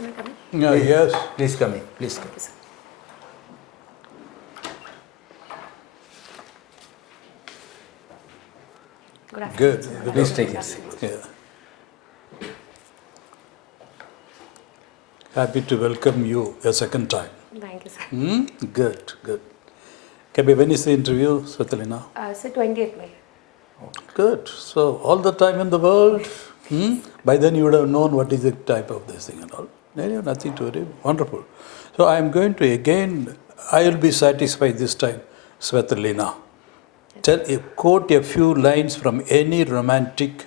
Can I come in? Yeah, yes. Please come in. Please come. Thank you, sir. Good afternoon. Good. sir. Good Please Good take your afternoon. Yeah. Happy to welcome you a second time. Thank you, sir. Good, good. Kabi, when is the interview, SWETALINA? Sir, 20th May. Good. So, all the time in the world. By then you would have known what is the type of this thing and all. Anyway, nothing to worry. Wonderful. So, I am going to again, I will be satisfied this time, SWETALINA. Quote a few lines from any romantic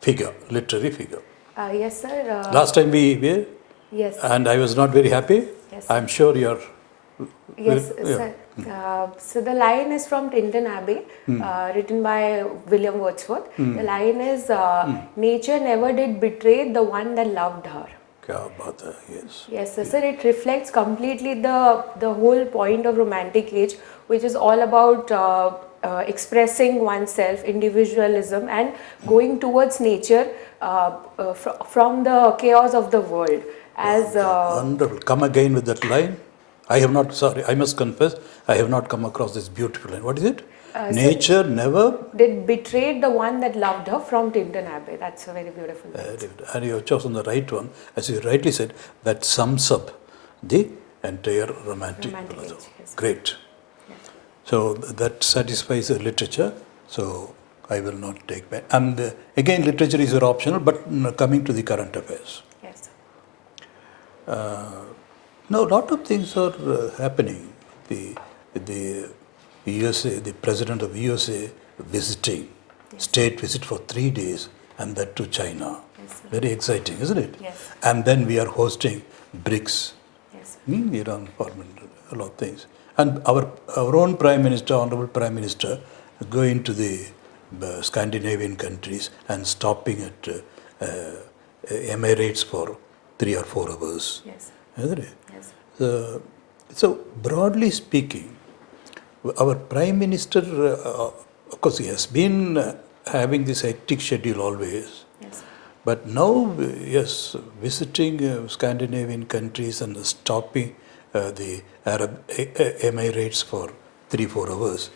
figure, literary figure. Yes, sir. Last time we were, Yes. and I was not very happy. Yes. I am sure you're. Yes, Yeah. sir. So the line is from Tinton Abbey, written by William Wordsworth. The line is, nature never did betray the one that loved her. Kya baat hai, yes. Yes, sir. Sir, it reflects completely the whole point of romantic age, which is all about expressing oneself, individualism, and going towards nature from the chaos of the world. As Wonderful. Come again with that line. I have not, sorry, I must confess, I have not come across this beautiful line. What is it? Nature never. did betray the one that loved her, from Tinton Abbey. That's a very beautiful line. And you have chosen the right one. As you rightly said, that sums up the entire romantic. Romantic age, yes. Great. So that satisfies the literature. So I will not take back. And again, literature is your optional, but coming to the current affairs. Yes, sir. Now, a lot of things are happening. The USA, the president of USA visiting, state visit for 3 days, and that to China. Yes, sir. Very exciting, isn't it? Yes. And then we are hosting BRICS. Yes, sir. Iran, a lot of things. And our own Prime Minister, Honorable Prime Minister, going to the Scandinavian countries and stopping at Emirates for 3 or 4 hours. Yes, Isn't it? yes. So, broadly speaking, our Prime Minister, of course, he has been having this hectic schedule always. Yes. But now, yes, visiting Scandinavian countries and stopping the Arab Emirates for 3-4 hours.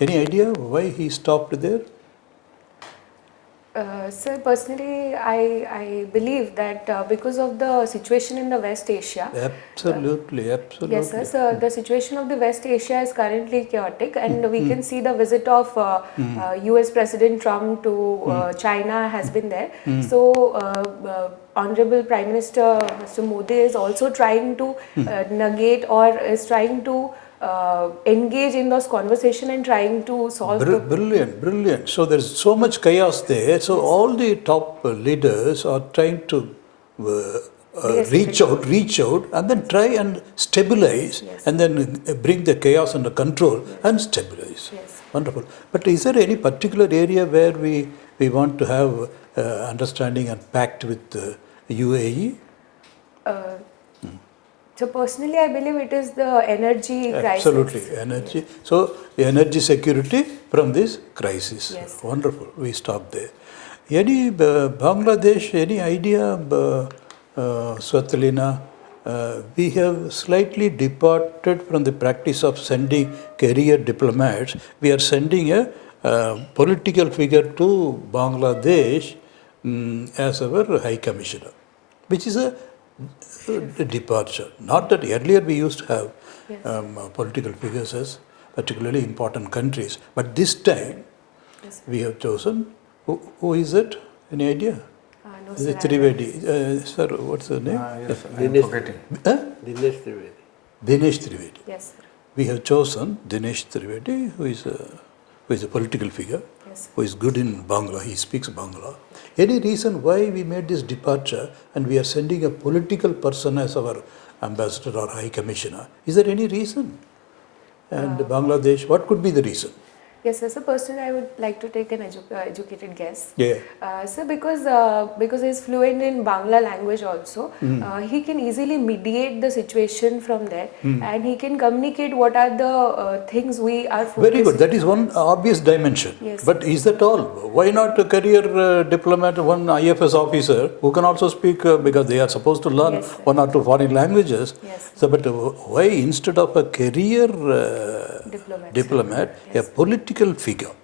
Any idea why he stopped there? Sir, personally, I believe that because of the situation in the West Asia. Absolutely, absolutely. Yes, sir. So the situation of the West Asia is currently chaotic, and we can see the visit of US President Trump to China has been there. So Honorable Prime Minister Mr. Modi is also trying to negate, or is trying to engage in those conversation and trying to solve Brilliant, brilliant. So there's so much chaos there. So all the top leaders are trying to reach out and then try and stabilize, and then bring the chaos under control and stabilize. Yes. Wonderful. But is there any particular area where we want to have understanding and pact with UAE? So personally, I believe it is the energy crisis. Absolutely, energy. So, the energy security from this crisis. Yes. Wonderful. We stop there. Any Bangladesh, any idea, SWETALINA? We have slightly departed from the practice of sending career diplomats. We are sending a political figure to Bangladesh as our High Commissioner, which is a departure. Not that earlier we used to have political figures as particularly important countries, but this time we have chosen. Who is it? Any idea? No, Is sir, it Trivedi? Sir, what's the name? Yes, I'm forgetting. Dinesh Trivedi. Dinesh Trivedi. Yes, sir. We have chosen Dinesh Trivedi, who is a political figure, Yes. who is good in Bangla. He speaks Bangla. Any reason why we made this departure and we are sending a political person as our ambassador or high commissioner? Is there any reason? And Bangladesh, what could be the reason? Yes, sir. So personally, I would like to take an educated guess. Yeah. Sir, because he's fluent in Bangla language also, he can easily mediate the situation from there, and he can communicate what are the things we are focusing. Very good. That is one obvious dimension. Yes. But is that all? Why not a career diplomat, one IFS officer who can also speak because they are supposed to learn Yes, sir. 1 or 2 foreign languages? Yes, So, but why instead of a career diplomat, Yes. a political figure?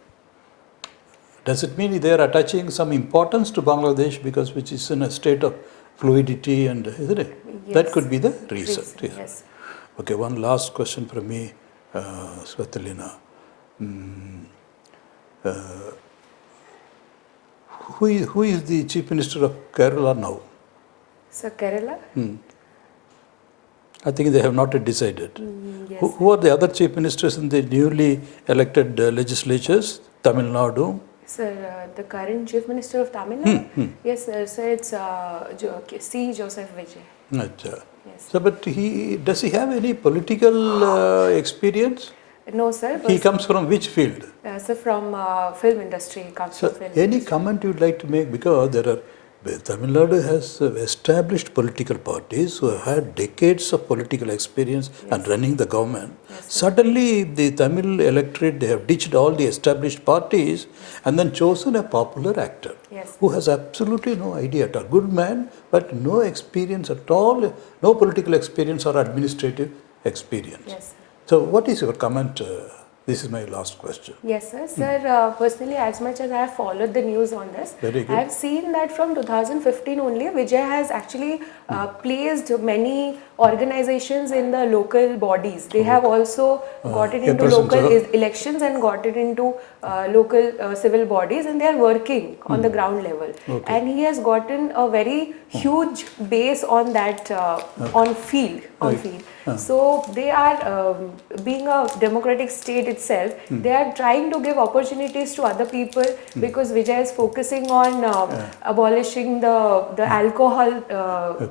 Does it mean they are attaching some importance to Bangladesh because which is in a state of fluidity and isn't it? That Yes. could be the reason. Reason, yes. Okay, one last question from me, SWETALINA. Who is the Chief Minister of Kerala now? So Kerala? I think they have not yet decided. Yes. Who are the other Chief Ministers in the newly elected legislatures? Tamil Nadu? Sir, the current Chief Minister of Tamil Nadu? Yes, sir. So it's C. Joseph Vijay. Achha. Yes. So, but does he have any political experience? No, sir. He comes from which field? So from film industry, comes So, from film any industry. comment you would like to make? Because there are, Tamil Nadu has established political parties who have had decades of political experience and running the government. Yes, Suddenly, the Tamil electorate, they have ditched all the established parties and then chosen a popular actor Yes. who has absolutely no idea at all. Good man, but no experience at all, no political experience or administrative experience. Yes, sir. So, what is your comment? This is my last question. Yes, sir. Sir, personally, as much as I have followed the news on this, Very good. I have seen that from 2015 only, Vijay has actually placed many organizations in the local bodies. They have also got it into presence, local elections and got it into local civil bodies, and they are working on the ground level. Okay. And he has gotten a very huge base on that, on field. So they are, being a democratic state itself, they are trying to give opportunities to other people because Vijay is focusing on abolishing the alcohol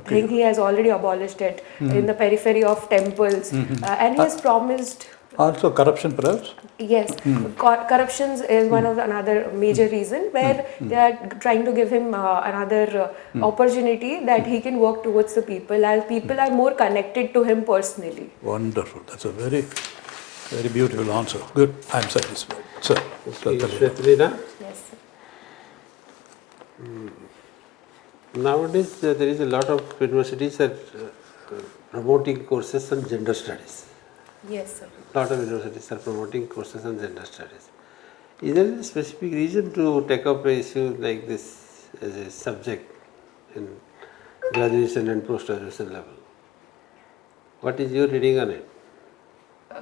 thing. He has already abolished it in the periphery of temples, and he has promised. Also corruption perhaps? Yes, corruption is one of another major reason where they are trying to give him another opportunity that he can work towards the people, as people are more connected to him personally. Wonderful. That's a very, very beautiful answer. Good. I'm satisfied. Sir. SWETALINA, Yes, sir. nowadays there is a lot of universities that promoting courses on gender studies. Yes, sir. Lot of universities are promoting courses on gender studies. Is there a specific reason to take up an issue like this as a subject in graduation and post-graduation level? What is your reading on it?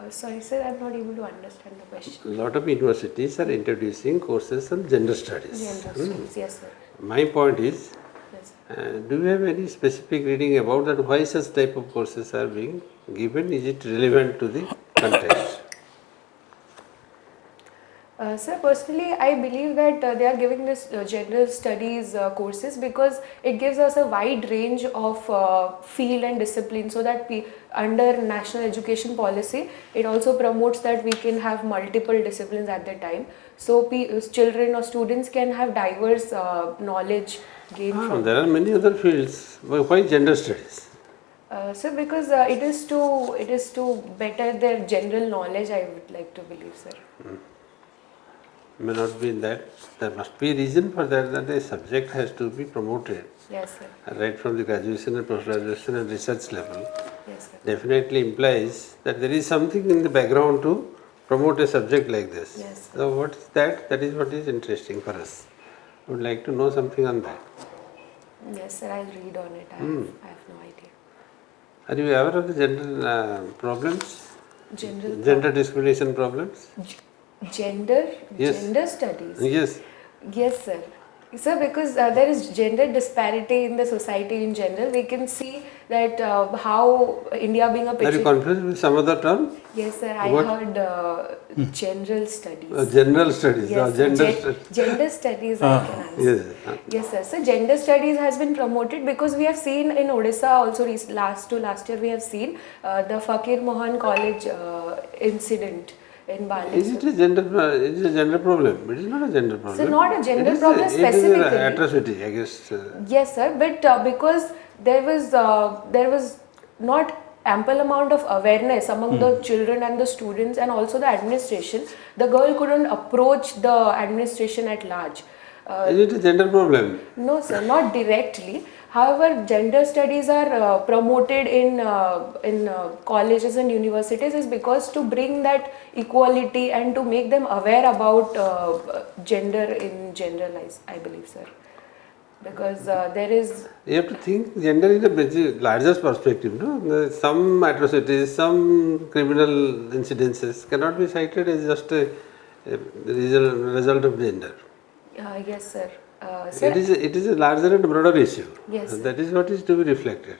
Sorry, sir, I'm not able to understand the question. A lot of universities are introducing courses on gender studies. Gender studies, yes, sir. My point is, Yes. do you have any specific reading about that? Why such type of courses are being given? Is it relevant to the context? Sir, personally, I believe that they are giving this general studies courses because it gives us a wide range of field and discipline, so that under national education policy, it also promotes that we can have multiple disciplines at the time. So children or students can have diverse knowledge gained from. There are many other fields. Why gender studies? Sir, because it is to better their general knowledge, I would like to believe, sir. May not be in that. There must be a reason for that, that the subject has to be promoted. Yes, sir. Right from the graduation and post-graduation and research level. Yes, sir. Definitely implies that there is something in the background to promote a subject like this. Yes, sir. So what is that? That is what is interesting for us. I would like to know something on that. Yes, sir. I'll read on it. I have no idea. Are you aware of the general problems? General Discrimination problems? Gender? Yes. Gender studies? Yes. Yes, sir. Sir, because there is gender disparity in the society in general, we can see that how India being a Are you confused with some other term? Yes, sir. I What? heard general studies. General studies. Yes, Gender studies. gender studies I can answer. Yes. Yes, sir. So gender studies has been promoted because we have seen in Odisha also last year we have seen the Fakir Mohan College incident in Bali. Is it a gender? It is a gender problem. It is not a gender problem. So not a gender It is problem It is specifically. an atrocity, I guess. Yes, sir. But because there was not ample amount of awareness among the children and the students and also the administration, the girl couldn't approach the administration at large. Is it a gender problem? No, sir, not directly. However, gender studies are promoted in colleges and universities is because to bring that equality and to make them aware about gender in general, I believe, sir. Because there is. You have to think gender in a larger perspective. No, some atrocities, some criminal incidences cannot be cited as just a result of gender. Yes, sir. It is a larger and broader issue. Yes, That is what is to be reflected.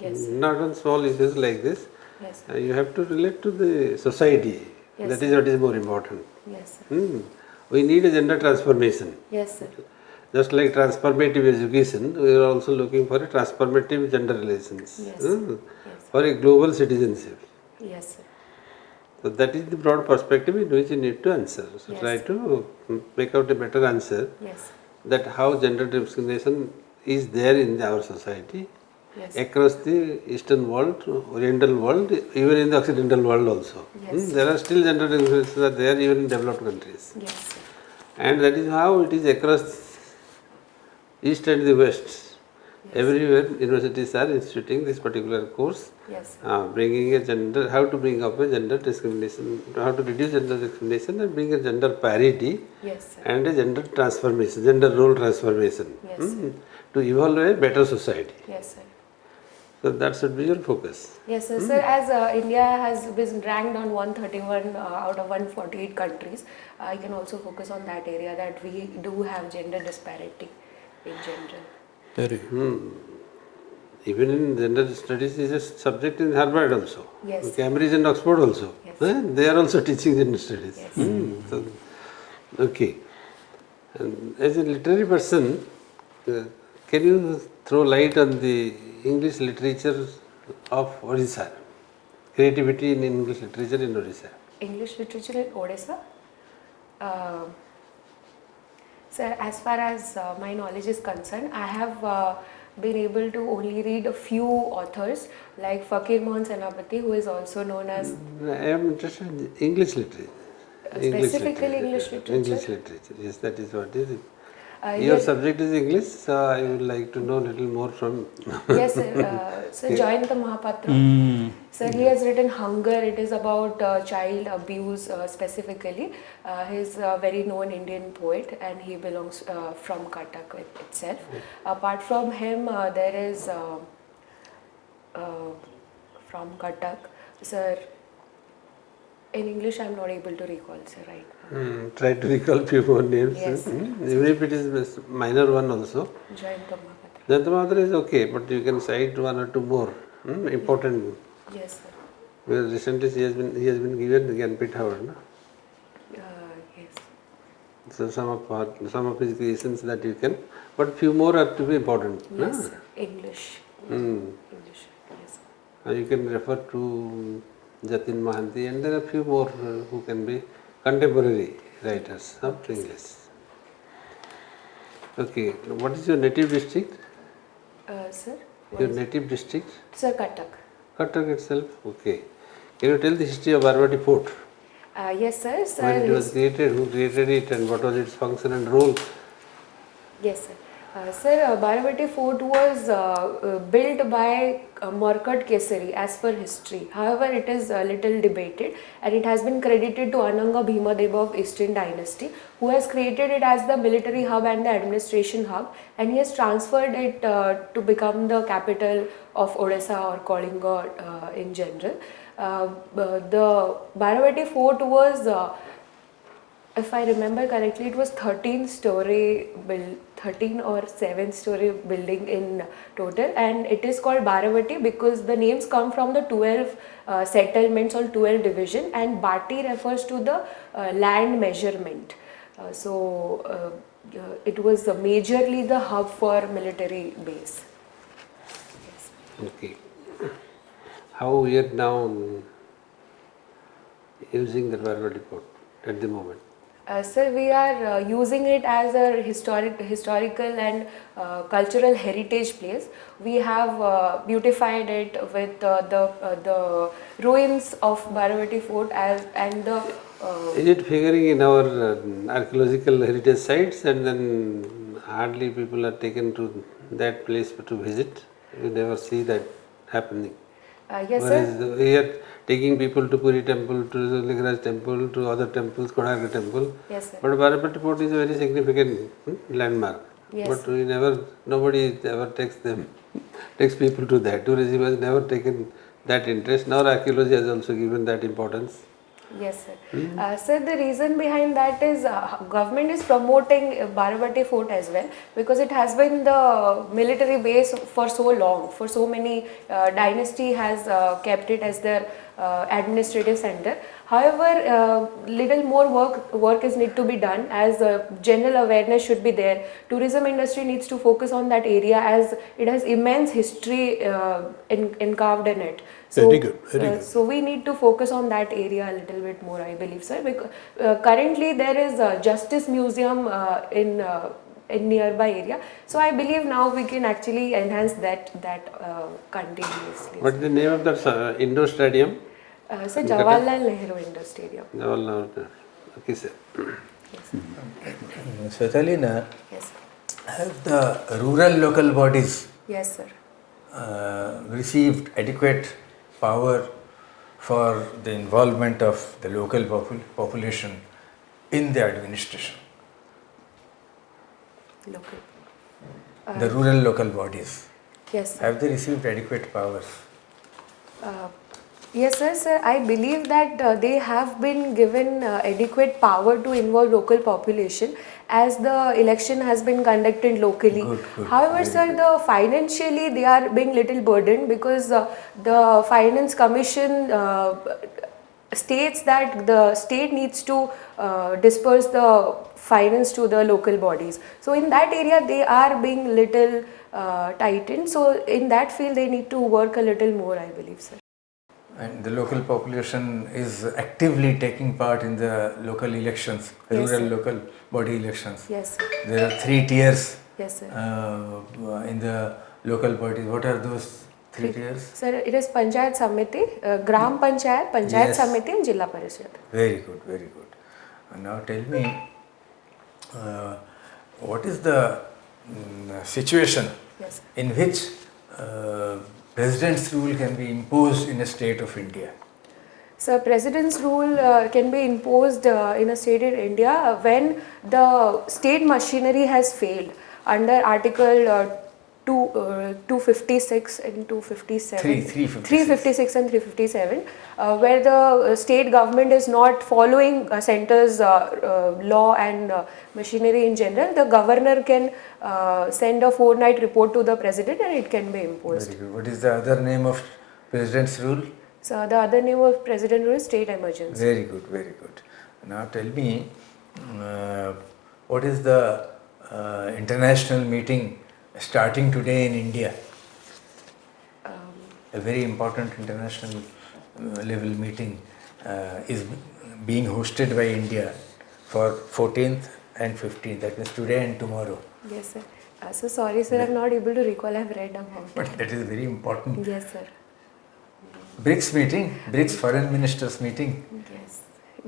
Yes, sir. Not on small issues like this. Yes, You have to relate to the society. Yes, That is what is more important. yes, sir. We need a gender transformation. Yes, sir. Just like transformative education, we are also looking for a transformative gender relations. Yes. Yes. For a global citizenship. Yes, sir. So that is the broad perspective in which you need to answer. So Yes. try to make out a better answer. Yes. That how gender discrimination is there in our society Yes. across the Eastern world, Oriental world, even in the Occidental world also. Yes. There are still gender discriminations are there even in developed countries. Yes, sir. And that is how it is across East and the West. Everywhere universities are instituting this particular course, Yes, sir. bringing a gender, how to bring up a gender discrimination, how to reduce gender discrimination and bring a gender parity Yes, sir. and a gender transformation, gender role transformation Yes, to evolve a better society. Yes, sir. So that should be your focus. Yes, sir. Sir, as India has been ranked on 131 out of 148 countries, I can also focus on that area that we do have gender disparity in general. Very. Even in gender studies is a subject in Harvard also, Yes. Cambridge and Oxford also. Yes. They are also teaching gender studies. Yes. So, okay. And as a literary person, can you throw light on the English literature of Odisha? Creativity in English literature in Odisha. English literature in Odisha? Sir, as far as my knowledge is concerned, I have been able to only read a few authors like Fakir Mohan Senapati, who is also known as I am interested in English literature. specifically English literature. English literature, yes, that is what is it. Your Your subject is English, so I would like to know a little more from. Yes, sir. Sir, Jayanta Mahapatra. Sir, he has written Hunger. It is about child abuse specifically. He is a very known Indian poet and he belongs from Cuttack itself. Apart from him, there is from Cuttack, sir. In English, I am not able to recall, sir, right now. Try to recall few more names. Yes. Even if it is minor one also. Jayanta Mahapatra. Jayanta is okay, but you can cite one or two more important. Yes, sir. Because recently he has been given the Gyanpith Award. No? Yes. So some of his creations that you can, but few more are to be important. Yes, No? sir. English. Mm. English. Yes. You can refer to Jatin Mahanti and there are few more who can be contemporary writers of English. Okay, what is your native district? Sir? Your native district? Sir, Cuttack. Cuttack itself, okay. Can you tell the history of Barbati Fort? Yes, sir. Sir, When it was created, who created it and what was its function and role? Yes, sir. Sir, Baravati Fort was built by Markat Kesari as per history. However, it is a little debated and it has been credited to Ananga Bhimadeva of Eastern Dynasty, who has created it as the military hub and the administration hub, and he has transferred it to become the capital of Odisha or Kalinga in general. The Baravati Fort was if I remember correctly, it was 13 or 7-story building in total, and it is called Baravati because the names come from the 12 settlements or 12 division, and Bati refers to the land measurement. It was majorly the hub for military base. Yes. Okay. How weird now using the Barbary port at the moment? Sir, we are using it as a historical and cultural heritage place. We have beautified it with the ruins of Baravati Fort and the. Is it figuring in our archaeological heritage sites, and then hardly people are taken to that place to visit? You never see that happening. Yes, Whereas sir. we are taking people to Puri temple, to the Ligaraj temple, to other temples, Konark temple. Yes, sir. But Baravati Fort is a very significant landmark. Yes. But nobody ever takes people to that. Tourism has never taken that interest, nor archaeology has also given that importance. Yes, sir. Sir, the reason behind that is government is promoting Baravati Fort as well, because it has been the military base for so long. For so many dynasty has kept it as their administrative center. However, little more work is need to be done, as general awareness should be there. Tourism industry needs to focus on that area, as it has immense history carved in it. So, Very good, very good. So we need to focus on that area a little bit more, I believe, sir. Because currently there is a Justice Museum in nearby area. So I believe now we can actually enhance that continuously. What is the name of that indoor stadium? Sir, Jawaharlal Nehru Indoor Stadium. Jawaharlal. Okay, sir. SWETALINA, Yes. have the rural local bodies Yes, sir. received adequate power for the involvement of the local population in the administration? Local. The rural local bodies, Yes, sir. have they received adequate powers? Yes, sir. I believe that they have been given adequate power to involve local population, as the election has been conducted locally. Good. However, sir, financially they are being little burdened, because the Finance Commission states that the state needs to disperse the finance to the local bodies. So in that area they are being little tightened. So in that field they need to work a little more, I believe, sir. And the local population is actively taking part in the local elections, Yes, rural sir. local body elections. Yes, sir. There are 3 tiers Yes, sir. in the local bodies. What are those 3 tiers? Sir, it is Panchayat Samiti, Gram Panchayat, Panchayat Yes. Samiti and Jilla Parishad. Very good, very good. And now tell me, what is the situation Yes. in which President's rule can be imposed in a state of India? So President's rule can be imposed in a state in India when the state machinery has failed under Article 256 and 257. 356 and 357, where the state government is not following centre's law and machinery in general. The governor can send a fortnight report to the president and it can be imposed. Very good. What is the other name of President's rule? So the other name of president rule is state emergency. Very good, very good. Now tell me, what is the international meeting starting today in India? A very important international level meeting is being hosted by India for 14th and 15th, that means today and tomorrow. Yes, sir. So sorry, sir, I'm not able to recall. I've read about it. But that is very important. Yes, sir. BRICS meeting, BRICS foreign ministers meeting. Yes.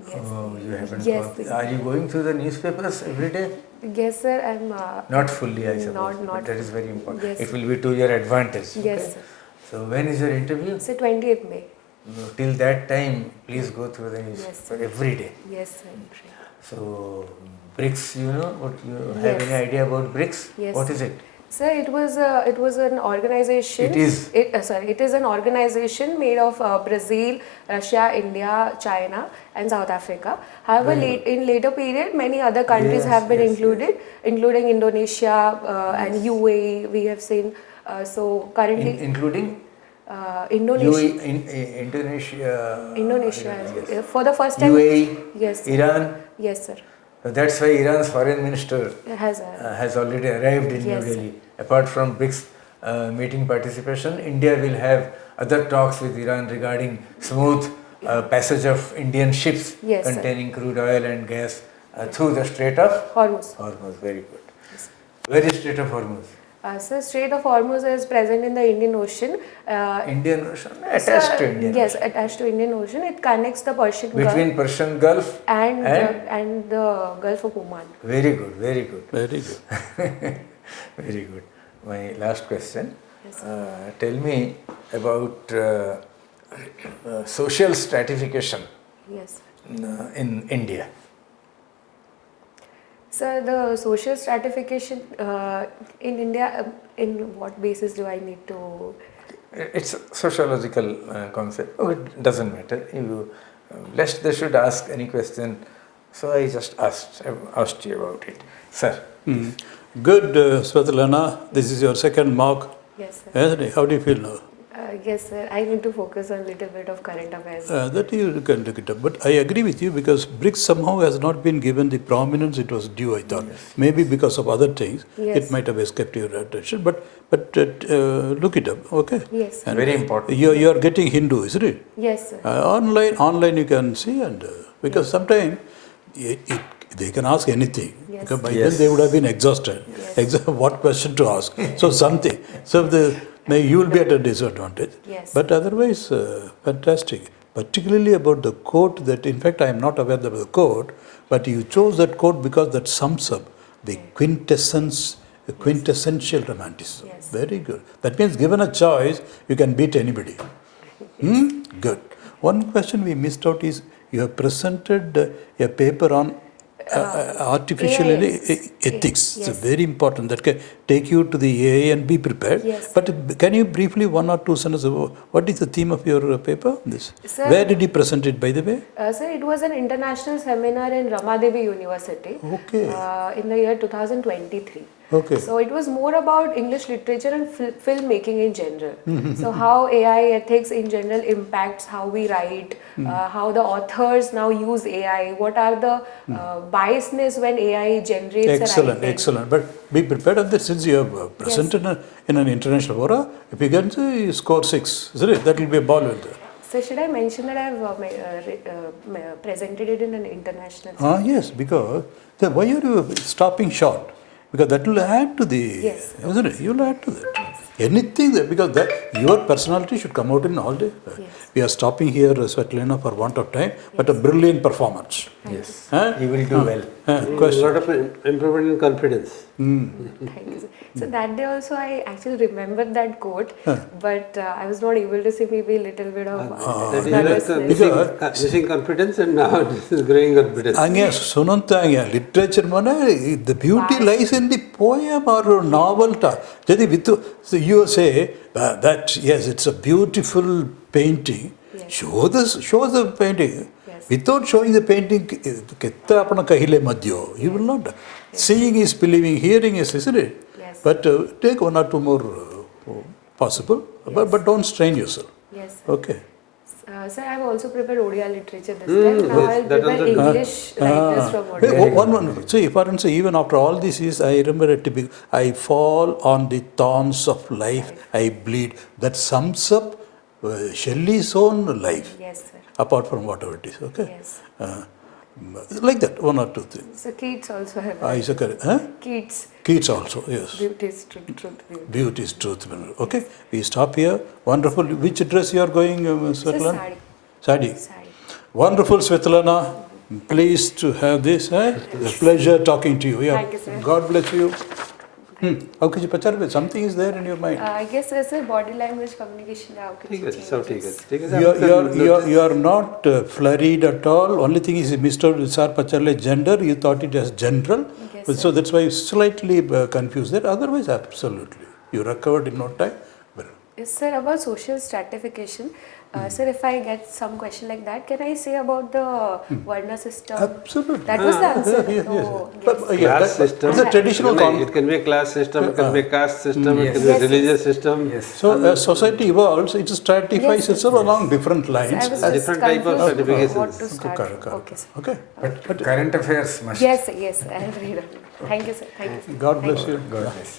Yes. Oh, you haven't Yes, gone. sir. Are you going through the newspapers every day? Yes, sir. I'm. Not fully, I suppose. Not But that is very important. Yes. It will be to your advantage. Yes, okay? sir. So when is your interview? So 28th May. Till that time, please go through the newspaper every day. Yes, sir. So BRICS, you know, what you have Yes. any idea about BRICS? Yes. What is it? Sir, it was an organization. It is. It is an organization made of Brazil, Russia, India, China, and South Africa. However, in later period, many other countries Yes, have been yes, included, including Indonesia and UAE. We have seen. So currently, Including Indonesia. Indonesia. Yes. For the first time. UAE, Yes. Sir. Iran. Yes, sir. That's why Iran's foreign minister It has. has already arrived in Yes. New Delhi. Apart from BRICS meeting participation, India will have other talks with Iran regarding smooth passage of Indian ships Yes, sir. containing crude oil and gas through the Strait of Hormuz. Hormuz. Very good. Where is Strait of Hormuz? So Strait of Hormuz is present in the Indian Ocean. Indian Ocean, attached to Indian Yes, Ocean. attached to Indian Ocean. It connects the Persian Between Gulf Persian Gulf and the Gulf of Oman. Very good, very good. Very good. Very good. My last question. Yes. Tell me about social stratification Yes. in India. So the social stratification in India, in what basis do I need to? It's a sociological concept. Oh, it doesn't matter. You, lest they should ask any question. So I just asked you about it. Sir. Good, SWETALINA. This is your second mock. Yes, sir. Isn't it? How do you feel now? Yes, sir. I need to focus on a little bit of current affairs. That you can look it up. But I agree with you because BRICS somehow has not been given the prominence it was due, I thought. Yes. Maybe because of other things, Yes. it might have escaped your attention. But look it up, okay? Yes. And Very important. You are getting Hindu, isn't it? Yes, sir. Online you can see, and because sometimes they can ask anything. Yes. Because by Yes. then they would have been exhausted. Yes. What question to ask? So something. So you will be at a disadvantage. Yes. But otherwise, fantastic. Particularly about the quote that, in fact, I am not aware of the quote, but you chose that quote because that sums up the quintessence, the quintessential romanticism. Yes. Very good. That means given a choice, you can beat anybody. Good. One question we missed out is you have presented a paper on artificial AIS. ethics. Yes. It's very important. That can take you to the AI and be prepared. Yes. But can you briefly, one or two sentences, what is the theme of your paper? This. Sir, Where did you present it, by the way? Sir, it was an international seminar in Ramadevi University Okay. in the year 2023. Okay. So it was more about English literature and filmmaking in general. So how AI ethics in general impacts how we write, how the authors now use AI, what are the biasness when AI generates Excellent, writing. excellent. But be prepared of this since you have presented in an international forum. If you get you score 6, isn't it? That will be a ball with that. So should I mention that I have presented it in an international? Yes, because why are you stopping short? Because that will add to the, Yes. isn't it? You will add to that. Anything that, because that your personality should come out in all day. Yes. We are stopping here, SWETALINA, for want of time, but a brilliant performance. Yes. Huh? You will do well. A Question. lot of improvement in confidence. Thank you, sir. So that day also I actually remembered that quote, but I was not able to see maybe a little bit of That nervousness. is missing confidence and now this is growing confidence. Literature, the beauty lies in the poem or novel. So you say that, yes, it's a beautiful painting. Yes. Show the painting. Yes. Without showing the painting, you will not. Seeing is believing, hearing is, isn't it? Yes. But take one or two more possible, but don't strain yourself. Yes, sir. Okay. Sir, I have also prepared Odia literature this time. Now yes, I'll that prepare also- English writers from Hey, Odia. one. See, for instance, even after all this is, I remember a typical, I fall on the thorns of life, I bleed. That sums up Shelley's own life, Yes, sir. apart from whatever it is, okay? Yes. Like that, one or two things. So Keats also have Is it correct? Huh? Keats, Keats also, yes. beauty is truth. Beauty is truth. Okay, we stop here. Wonderful. Which dress you are going, So SWETALINA? sari. Sadi. Sari. Wonderful, SWETALINA. Pleased to have this. A pleasure talking to you. Yeah. Thank you, sir. God bless you. How could you pachar? Something is there in your mind. I guess sir, body language communication how can ठीक है, change सब ठीक है, this? ठीक है, You are not flurried at all. Only thing is Mr. Sar Pacharle gender. You thought it as general. Yes, So that's why slightly confused there. Otherwise, absolutely. You recovered in no time. Well, Yes, sir, about social stratification. Sir, if I get some question like that, can I say about the Varna system? absolutely. That was the answer. Yes, Oh, But, yes. yeah, class system. It's a traditional It can be a class system, it can be a caste system, it Yes. can be a Yes, religious system. Yes. So as society evolves, it stratifies Yes, itself along different I lines. was just different type of confused certifications. what to start. Correct. Okay, sir. Okay. But current affairs must. Yes, sir, yes, sir. I'll read it. Thank you, sir. Thank you, sir. God bless you. God bless.